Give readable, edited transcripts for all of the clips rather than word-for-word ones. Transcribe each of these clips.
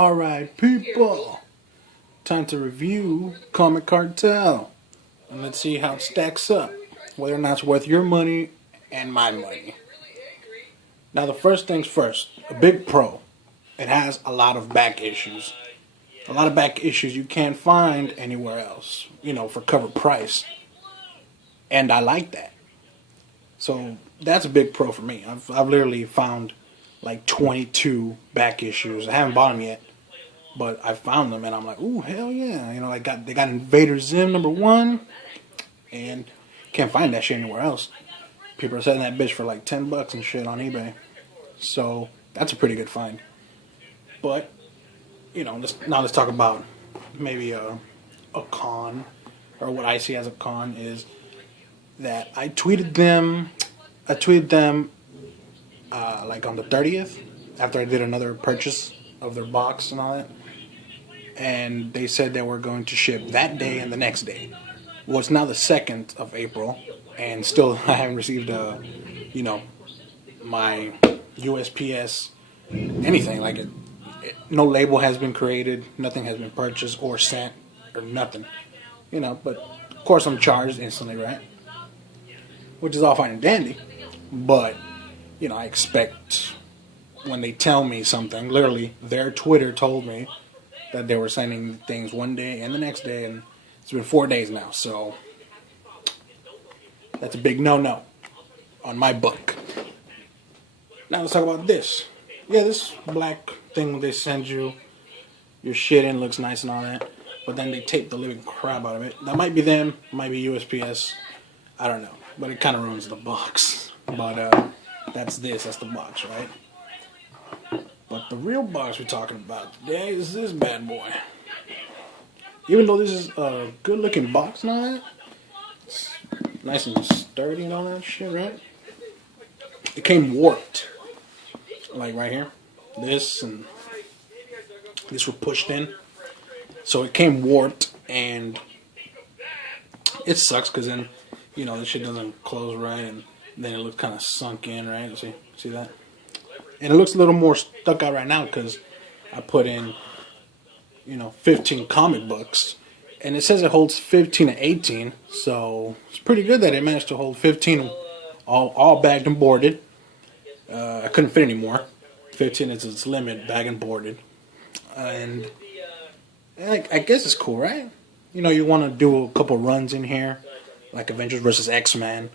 Alright, people, time to review Comic Cartel. And let's see how it stacks up, whether or not it's worth your money and my money. Now, the first things first, a big pro. It has a lot of back issues. A lot of back issues you can't find anywhere else, for cover price. And I like that. So that's a big pro for me. I've literally found like 22 back issues. I haven't bought them yet, but I found them and I'm like, ooh, hell yeah. They got Invader Zim #1, and can't find that shit anywhere else. People are selling that bitch for like $10 and shit on eBay. So that's a pretty good find. But, let's talk about maybe a con, or what I see as a con is that I tweeted them like on the 30th, after I did another purchase of their box and all that, and they said they were going to ship that day and the next day. Well, it's now the 2nd of April, and still I haven't received my USPS anything. Like no label has been created, nothing has been purchased or sent or nothing. But of course I'm charged instantly, right? Which is all fine and dandy, but I expect when they tell me something, literally their Twitter told me that they were sending things one day and the next day, and it's been 4 days now, so that's a big no-no on my book. Now let's talk about this. Yeah, this black thing they send you your shit in looks nice and all that, but then they tape the living crap out of it. That might be them, might be USPS, I don't know, but it kind of ruins the box. But that's the box, right? But the real box we're talking about today is this bad boy. Even though this is a good looking box and all that, it's nice and sturdy and all that shit, right? It came warped. Like right here. This and this were pushed in. So it came warped, and it sucks because then, this shit doesn't close right, and then it looks kind of sunk in, right? See that? And it looks a little more stuck out right now because I put in, 15 comic books. And it says it holds 15 and 18. So it's pretty good that it managed to hold 15 all bagged and boarded. I couldn't fit any more. 15 is its limit, bagged and boarded. And I guess it's cool, right? You want to do a couple runs in here, like Avengers vs. X-Men.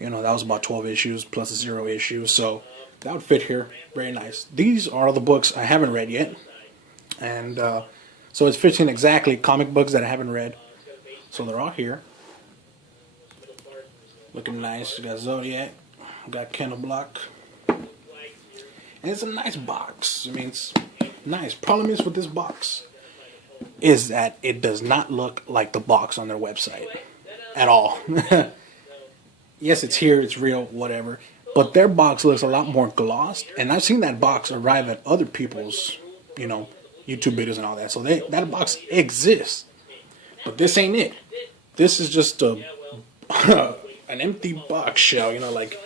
That was about 12 issues plus a 0 issue, so that would fit here very nice. These are the books I haven't read yet, and so it's 15 exactly comic books that I haven't read. So they're all here, looking nice. You got Zodiac, got Kendall Block, and it's a nice box. It's nice. Problem is with this box is that it does not look like the box on their website at all. Yes, it's here, it's real, whatever. But their box looks a lot more glossed. And I've seen that box arrive at other people's, YouTube videos and all that. So that box exists. But this ain't it. This is just an empty box shell, like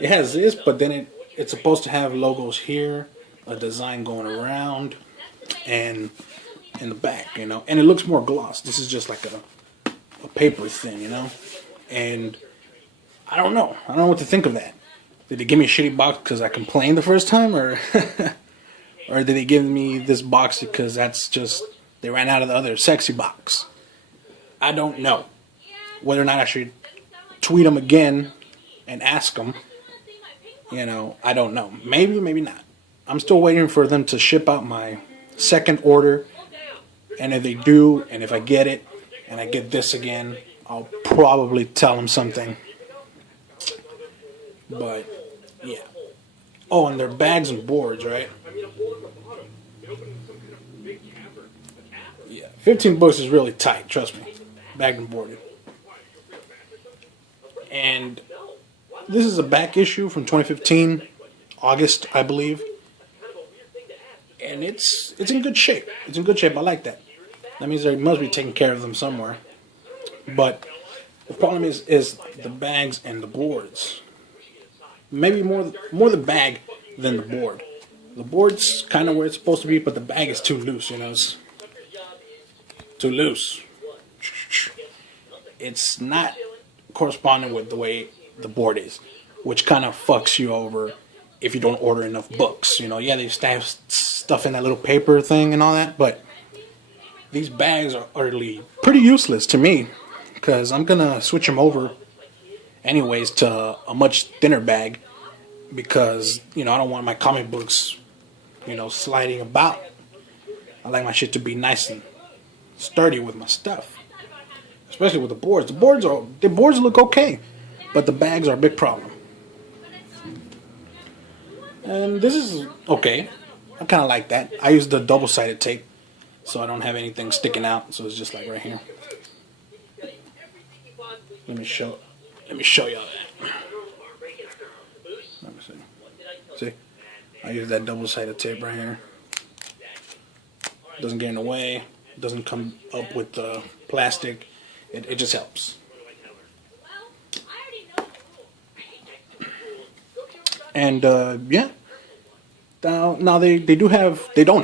it has this, but then it's supposed to have logos here, a design going around, and in the back, and it looks more gloss. This is just like a paper thin, and I don't know what to think of that. Did they give me a shitty box because I complained the first time, or or did they give me this box because they ran out of the other sexy box? I don't know. Whether or not I should tweet them again and ask them, I don't know. Maybe, maybe not. I'm still waiting for them to ship out my second order, and if they do, and if I get it, and I get this again, I'll probably tell them something. But, yeah. Oh, and their bags and boards, right? Yeah, 15 books is really tight, trust me. Bagged and boarded. And this is a back issue from 2015, August, I believe. And it's in good shape. It's in good shape. I like that. That means they must be taking care of them somewhere. But the problem is the bags and the boards. Maybe more the bag than the board. The board's kind of where it's supposed to be, but the bag is too loose, you know. It's too loose. It's not corresponding with the way the board is, which kind of fucks you over if you don't order enough books. You know, yeah, they have stuff in that little paper thing and all that, but these bags are utterly pretty useless to me, because I'm gonna switch them over anyways to a much thinner bag, because, you know, I don't want my comic books, you know, sliding about. I like my shit to be nice and sturdy with my stuff, especially with the boards. The boards look okay, but the bags are a big problem. And this is okay. I kind of like that. I use the double-sided tape, so I don't have anything sticking out. So it's just like right here. Let me show y'all that. Let me see. See, I use that double-sided tape right here. Doesn't get in the way. Doesn't come up with the plastic. It just helps. And yeah. Now they don't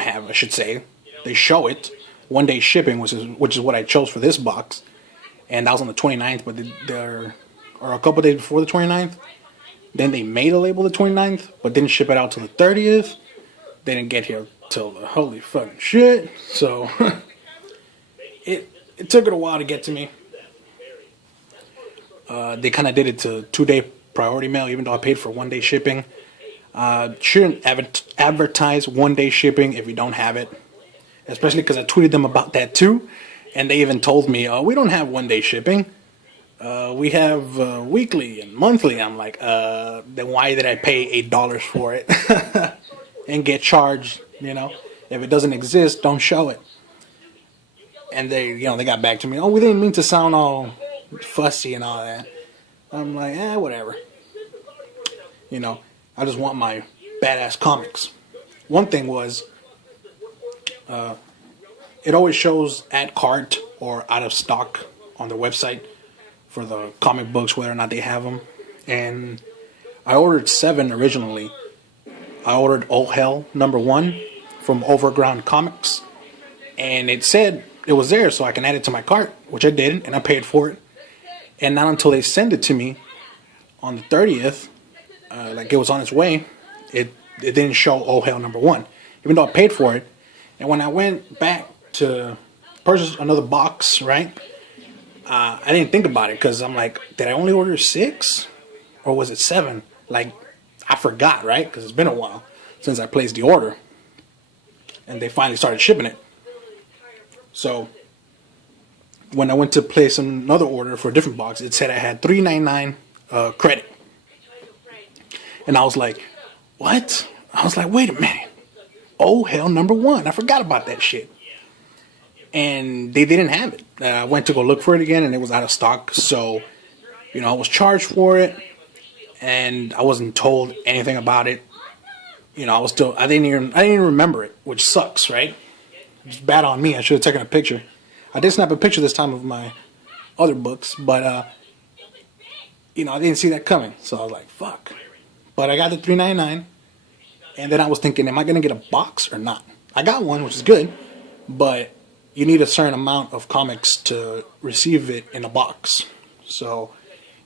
have, I should say. They show it 1 day shipping, which is what I chose for this box. And that was on the 29th, but or a couple days before the 29th. Then they made a label the 29th, but didn't ship it out till the 30th. They didn't get here till the holy fucking shit. So it took it a while to get to me. They kind of did it to 2 day priority mail, even though I paid for 1 day shipping. Shouldn't advertise 1 day shipping if you don't have it, especially because I tweeted them about that too, and they even told me, we don't have 1 day shipping. We have weekly and monthly. I'm like, then why did I pay $8 for it and get charged? You know, if it doesn't exist, don't show it. And they got back to me. Oh, we didn't mean to sound all fussy and all that. I'm like, whatever. You know, I just want my badass comics. One thing was, it always shows at cart or out of stock on the website for the comic books, whether or not they have them. And I ordered 7 originally. I ordered Oh Hell #1 from Overground Comics, and it said it was there, so I can add it to my cart, which I did, and I paid for it. And not until they send it to me on the 30th, like it was on its way, it didn't show Oh Hell #1, even though I paid for it. And when I went back to purchase another box, right, I didn't think about it, because I'm like, did I only order 6? Or was it 7? Like, I forgot, right? Because it's been a while since I placed the order. And they finally started shipping it. So when I went to place another order for a different box, it said I had $3.99 credit. And I was like, what? I was like, wait a minute. Oh Hell #1. I forgot about that shit. And they didn't have it. I went to go look for it again, and it was out of stock. So, you know, I was charged for it, and I wasn't told anything about it. You know, I didn't even remember it, which sucks, right? It's bad on me. I should have taken a picture. I did snap a picture this time of my other books, but you know, I didn't see that coming. So I was like, fuck. But I got the $3.99, and then I was thinking, am I gonna get a box or not? I got one, which is good, but you need a certain amount of comics to receive it in a box. So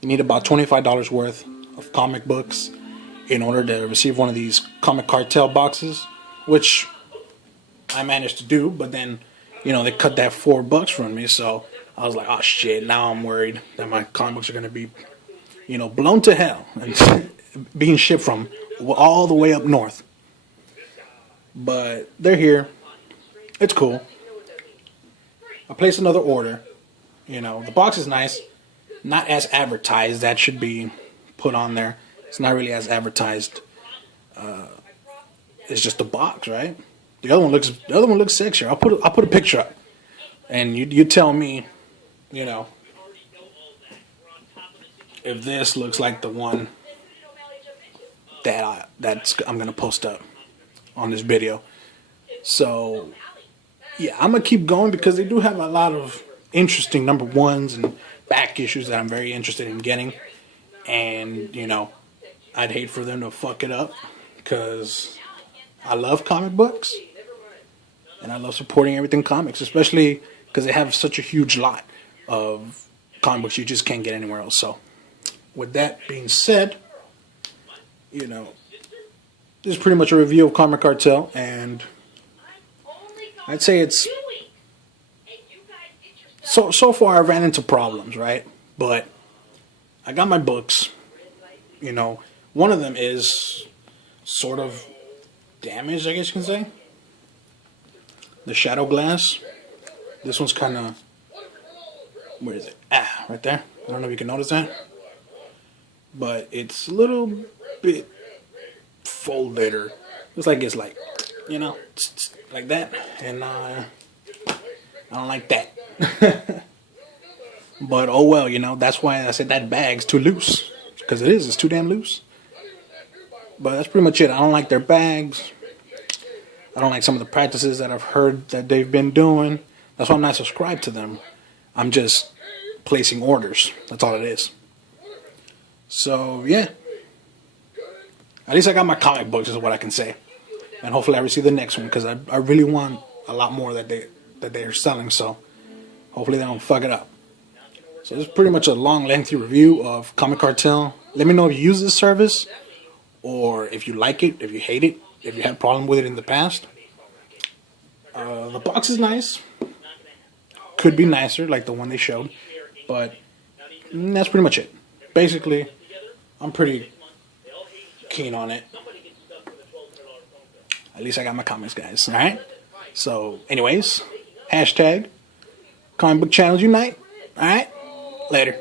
you need about $25 worth of comic books in order to receive one of these Comic Cartel boxes, which I managed to do. But then, you know, they cut that $4 from me, so I was like, oh shit, now I'm worried that my comic books are gonna be, you know, blown to hell and being shipped from all the way up north. But they're here. It's cool. I placed another order. You know, the box is nice. Not as advertised. That should be put on there. It's not really as advertised. It's just a box, right? The other one looks sexier. I'll put a picture up, and you tell me, you know, if this looks like the one that I'm gonna post up on this video. So yeah, I'm gonna keep going, because they do have a lot of interesting #1s and back issues that I'm very interested in getting. And, you know, I'd hate for them to fuck it up, because I love comic books, and I love supporting everything comics, especially because they have such a huge lot of comic books you just can't get anywhere else. So, with that being said, you know, this is pretty much a review of Comic Cartel, and I'd say it's so far I've ran into problems, right? But I got my books. You know, one of them is sort of damaged, I guess you can say. The shadow glass. This one's kind of, where is it? Ah, right there. I don't know if you can notice that, but it's a little bit folded, or looks like it's like, you know, like that, and I don't like that. But oh well, you know, that's why I said that bag's too loose, because it's too damn loose. But that's pretty much it. I don't like their bags. I don't like some of the practices that I've heard that they've been doing. That's why I'm not subscribed to them. I'm just placing orders. That's all it is. So yeah, at least I got my comic books, is what I can say. And hopefully I receive the next one, because I really want a lot more that they are selling. So hopefully they don't fuck it up. So this is pretty much a long, lengthy review of Comic Cartel. Let me know if you use this service, or if you like it, if you hate it, if you had a problem with it in the past. The box is nice. Could be nicer, like the one they showed. But that's pretty much it. Basically, I'm pretty keen on it. At least I got my comics, guys. Alright? So, anyways, hashtag comic book channels unite. Alright? Later.